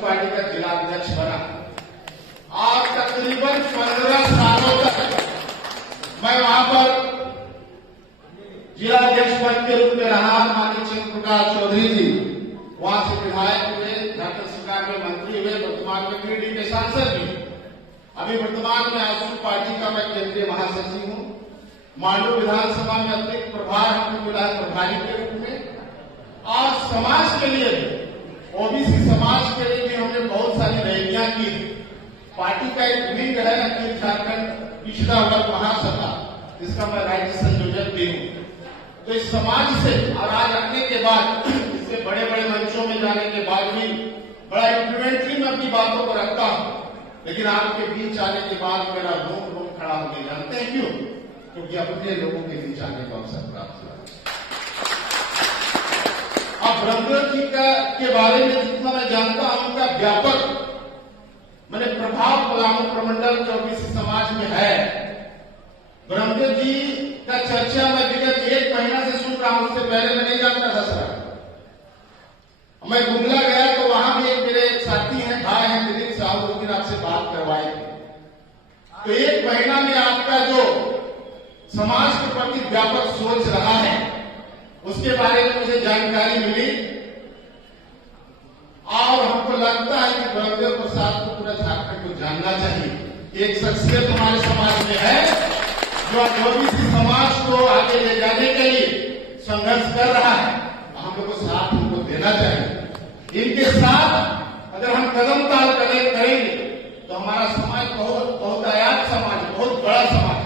AJSU party का जिला अध्यक्ष बना और तकरीबन 15 सालों तक मैं वहां पर जिला अध्यक्ष पद के रूप में रहा। माननीय चंद्र प्रकाश चौधरी जी वहां से विधायक हुए, झारखंड सरकार में मंत्री हुए, वर्तमान में गिरिडीह के सांसद भी। अभी वर्तमान में आजसू पार्टी का मैं केंद्रीय महासचिव हूं। मांडू विधानसभा में अतिरिक्त प्रभार हमको मिला है प्रभारी के रूप में। और समाज के लिए ओबीसी समाज के लिए भी हमने बहुत सारी रैलियां की। पार्टी का एक विंग है अखिल झारखंड पिछड़ा वर्ग महासभा, जिसका मैं राज्य संयोजक भी हूं। तो इस समाज से और आज आने के बाद, इससे बड़े बड़े मंचों में जाने के बाद भी बड़ा इम्प्लीमेंटली मैं अपनी बातों को रखता हूं, लेकिन आपके बीच आने के बाद मेरा रोम रोम खड़ा हो गया। जानते हैं क्यों? क्योंकि अपने लोगों के बीच आने का अवसर प्राप्त हुआ। अब ब्रह्मदेव जी के बारे में जितना मैं जानता हूं, उनका व्यापक मैंने प्रभाव पलामू प्रमंडल जो ओबीसी समाज में है। ब्रह्मदेव जी का चर्चा मैं विगत 1 महीना से सुन रहा हूं, उससे पहले मैं नहीं जानता था सर। मैं गुमला गया तो वहां भी एक मेरे साथी हैं, भाई हैं दिलीप साहब, उस दिन आपसे बात करवाए थे। तो 1 महीना में आपका जो समाज के प्रति व्यापक सोच रहा है, उसके बारे में मुझे जानकारी मिली। और हमको लगता है कि बलदेव प्रसाद को पूरा झारखंड को जानना चाहिए। एक शख्सियत हमारे समाज में है जो ओबीसी समाज को आगे ले जाने के लिए संघर्ष कर रहा है। हम लोग को साथ उनको देना चाहिए। इनके साथ अगर हम कदम ताल करेंगे तो हमारा समाज बहुत आयात समाज, बहुत बड़ा समाज।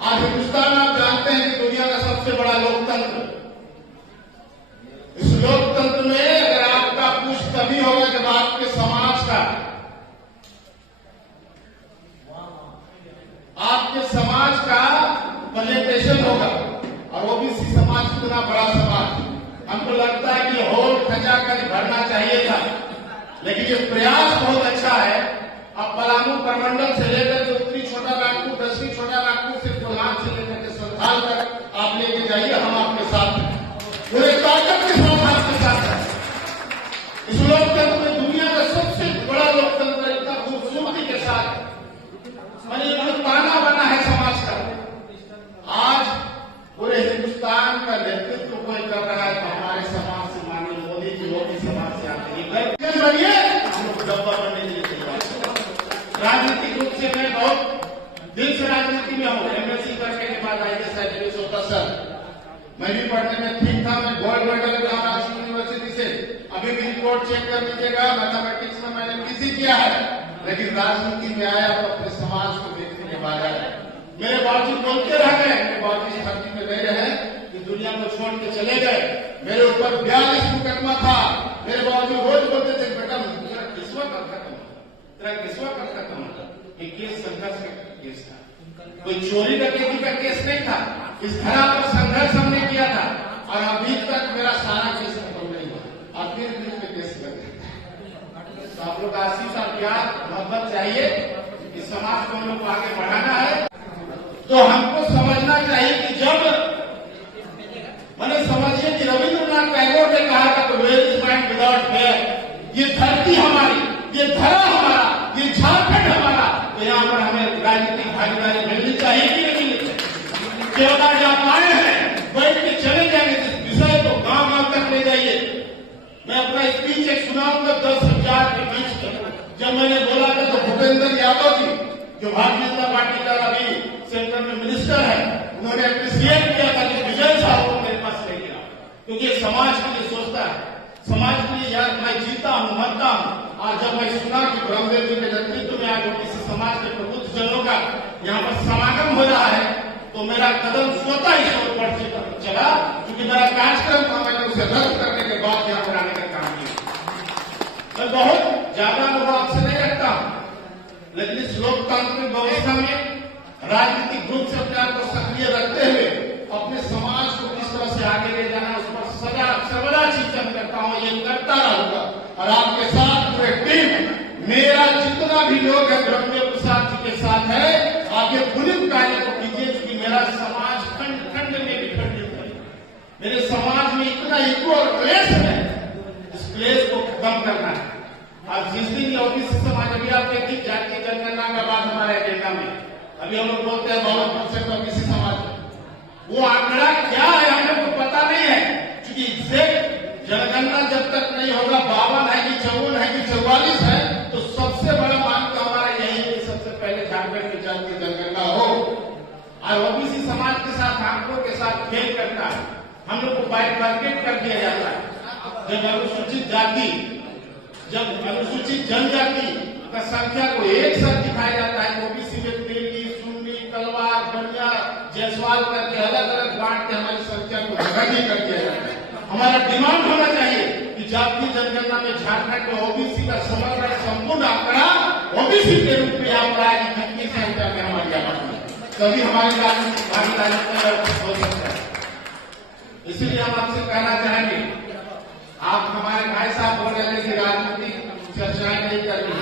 आज हिंदुस्तान आप जानते हैं कि दुनिया का सबसे बड़ा लोकतंत्र। इस लोकतंत्र में अगर आपका पुश तभी होगा जब आपके समाज का प्रेजेंटेशन होगा। और ओबीसी समाज इतना बड़ा समाज, हमको लगता है कि होल खचा कर भरना चाहिए था, लेकिन ये प्रयास बहुत अच्छा है। अब पलामू प्रमंडल से लेकर के उत्तरी छोटा नागपुर, दक्षिणी छोटा नागपुर से कोल्हान से लेकर के संथाल तक आप लेके जाइए, हम आपके साथ हैं। पूरे ताकत के साथ आपके साथ है। इस लोकतंत्र में दुनिया का सबसे बड़ा लोकतंत्र इतना खूबसूरती के साथ पाना बना है समाज का। आज पूरे हिंदुस्तान का नेतृत्व कोई कर रहा है, तो हमारे समाज से माननीय मोदी जी वो भी समाज से आते हैं। बनिए हम लोग डब्बा बनने के लिए तैयार। राजनीतिक रूप से मैं बहुत दिल से राजनीति में हूँ। एमएससी करने के बाद आईएएस आईपीएस होता सर, मैं भी पढ़ने में ठीक था। मैं गोल्ड मेडल रहा राजस्थान यूनिवर्सिटी से। अभी भी रिपोर्ट चेक कर लीजिएगा, मैथमेटिक्स में मैंने पीसी किया है। लेकिन राजनीति में आया तो अपने समाज को देखने के बाद आया। मेरे बाबूजी बोलते रह गए, मेरे बाबूजी धरती में गए रहे कि दुनिया को छोड़ के चले गए। मेरे ऊपर 42 मुकदमा था। मेरे बाबूजी रोज बोलते थे, बेटा तेरा किस्वा कब खत्म होगा, तेरा किस्वा कब खत्म होगा। ये केस संघर्ष का केस था, कोई चोरी डकैती का केस नहीं था। इस धरा पर संघर्ष हमने किया था और अभी तक मेरा सारा केस खत्म नहीं हुआ और फिर बीच में केस कर दिया। तो आप लोग आशीष और प्यार मोहब्बत चाहिए। इस समाज को हम लोग को आगे बढ़ाना है। तो हमको समझना चाहिए कि जब मैंने समझिए कि रविंद्रनाथ टैगोर ने कहा था तो where is mind without fear. ये धरती हमारी, ये धरा हमारा, ये झारखंड हमारा। तो यहाँ पर हमें राजनीतिक भागीदारी मिलनी चाहिए कि नहीं मिलनी चाहिए। केवल आज आप आए हैं, बैठ के चले जाएंगे, इस विषय को गांव गांव तक ले जाइए। मैं अपना स्पीच एक सुनाऊंगा 10,000 के बीच में। जब मैंने बोला था तो भूपेंद्र यादव जी, जो भारतीय जनता पार्टी का अभी सेंटर में मिनिस्टर है, उन्होंने अप्रिशिएट किया था कि विजय साहब को मेरे पास ले गया, क्योंकि समाज के लिए सोचता है। समाज के लिए यार मैं जीता हूं, मरता हूं। और जब मैं सुना कि ब्रह्मदेव जी के नेतृत्व में आज किसी समाज के प्रबुद्ध जनों का यहाँ पर समागम हो रहा है, तो मेरा कदम स्वतः ही बढ़ चला। क्योंकि मेरा कार्यक्रम था, मैंने उसे रद्द करने के बाद यहाँ पर आने का काम किया। मैं बहुत ज्यादा अनुभव आपसे नहीं रखता हूं, लेकिन इस लोकतांत्रिक व्यवस्था में राजनीतिक रूप से अपने आप को सक्रिय रखते हुए अपने समाज को किस तरह से आगे ले जाना, उस पर सर्वदा चिंतन करता हूं, ये करता रहूंगा। और आपके साथ पूरे टीम, मेरा जितना भी लोग है ब्रह्मदेव प्रसाद जी के साथ है। आगे पुलिस कार्य को कीजिए, क्योंकि मेरा समाज खंड खंड में विखंडित है। मेरे समाज में इतना इको और क्लेश है, इस क्लेश को खत्म करना है। अब जिस दिन ओबीसी समाज, अभी आप देखिए जाति जनगणना का बात हमारे एजेंडा में, अभी हम लोग बोलते हैं 52% ओबीसी समाज, वो आंकड़ा क्या है हम लोग को पता नहीं है, क्योंकि एग्जैक्ट जनगणना जब तक नहीं होगा 52 है कि 54 है कि 44 है, तो सबसे बड़ा मांग तो हमारा यही है कि सबसे पहले झारखंड में जाति जनगणना हो। और ओबीसी समाज के साथ आंकड़ों के साथ खेल करता है, हम लोग को बाइफर्केट कर दिया जाता है। जब अनुसूचित जनजाति का संख्या को एक साथ दिखाया जाता है, ओबीसी में तेली, सुन्नी, तलवार, बनिया, जायसवाल करके अलग अलग बांट के हमारी संख्या को घटाने कर दिया जाता है। हमारा डिमांड होना चाहिए कि जातीय जनगणना में झारखंड में ओबीसी का समग्र संपूर्ण आंकड़ा ओबीसी के रूप में यहाँ पर आएगी, कितनी संख्या में हमारी आबादी, तभी हमारी राजनीतिक भागीदारी हो सकता है। इसीलिए हम आपसे कहना चाहेंगे, आप हमारे भाई साहब बोल रहे थे कि राजनीतिक चर्चाएं नहीं करनी,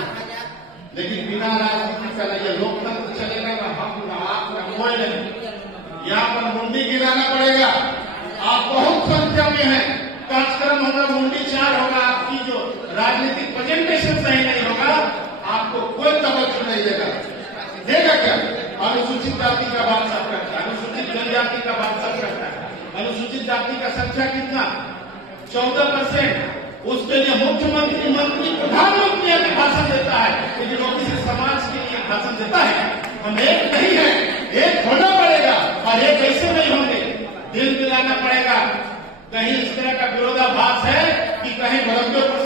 लेकिन बिना राजनीति का नहीं, लोकतंत्र चलेगा ना, हम ना आप ना कोई नहीं। यहाँ पर मुंडी गिराना पड़ेगा। आप बहुत संख्या में हैं, कार्यक्रम होगा, मुंडी 4 होगा, आपकी जो राजनीतिक प्रेजेंटेशन सही नहीं होगा, आपको कोई तवज्जो नहीं देगा क्या? अनुसूचित जाति का बात सब करता है, अनुसूचित जनजाति का बात सब करता है। अनुसूचित जाति का संख्या कितना? 14%। उसके लिए मुख्यमंत्री, मंत्री, प्रधानमंत्री एक भाषण देता है, लेकिन ओबीसी समाज के लिए भाषण देता है। हम एक नहीं है, एक होना पड़ेगा, और एक ऐसे नहीं होंगे, दिल मिलाना पड़ेगा। कहीं इस तरह का विरोधाभास है कि कहीं